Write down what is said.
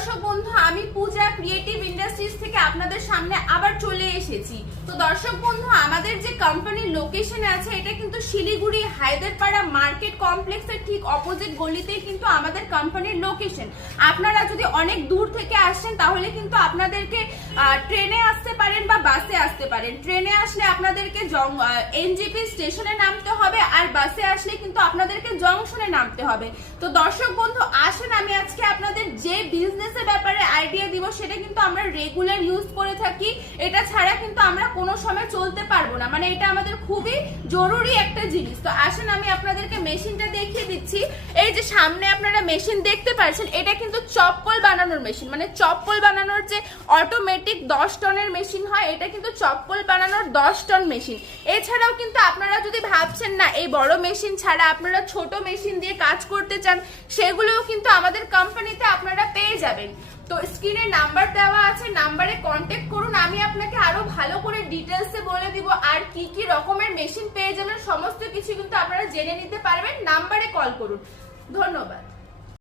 দর্শক বন্ধু, আমি পূজা ক্রিয়েটিভ ইন্ডাস্ট্রিজ থেকে আপনাদের সামনে আবার চলে এসেছি। তো দর্শক বন্ধু, আমাদের যে কোম্পানির লোকেশন আছে এটা কিন্তু শিলিগুড়ি হায়দ্রাপাড়া মার্কেট কমপ্লেক্সের ঠিক অপোজিট গলিতেই কিন্তু আমাদের কোম্পানির লোকেশন। আপনারা যদি অনেক দূর থেকে আসেন তাহলে কিন্তু আপনাদেরকে ট্রেনে আসতে পারেন বা বাসে আসতে পারেন। ট্রেনে আসলে আপনাদেরকে এনজেপি স্টেশনে নামতে হবে, আর বাসে আসলে কিন্তু আপনাদেরকে জংশনে নামতে হবে। তো দর্শক বন্ধু, আসেন আমি আজকে আপনাদের যে বিজনেসের ব্যাপারে আইডিয়া দিব সেটা কিন্তু আমরা রেগুলার ইউজ করে থাকি। এটা ছাড়া কিন্তু আমরা কোনো সময় চলতে পারবো না, মানে এটা আমাদের খুবই জরুরি একটা জিনিস। তো আসেন আমি আপনাদেরকে মেশিনটা দেখিয়ে দিচ্ছি। এই যে সামনে আপনারা মেশিন দেখতে পাচ্ছেন, এটা কিন্তু চপ্পল বানানোর মেশিন, মানে চপ্পল বানানোর যে অটোমেটিক 10 টনের মেশিন হয়, এটা কিন্তু চপ্পল বানানোর 10 টন মেশিন। এছাড়াও কিন্তু আপনারা যদি ভাবছেন না এই বড় মেশিন ছাড়া আপনারা ছোট মেশিন দিয়ে কাজ করতে চান, সেগুলোও কিন্তু আমাদের কোম্পানিতে আপনারা পেয়ে যাবেন। তো স্ক্রিনে নাম্বার দেওয়া আছে, নাম্বারে কন্ট্যাক্ট করুন। আমি আপনাকে আরো ভালো করে ডিটেলসে বলে দিব আর কি কি রকমের মেশিন পেয়ে যাবেন, সমস্ত কিছু কিন্তু আপনারা জেনে নিতে পারবেন। নাম্বারে কল করুন। ধন্যবাদ।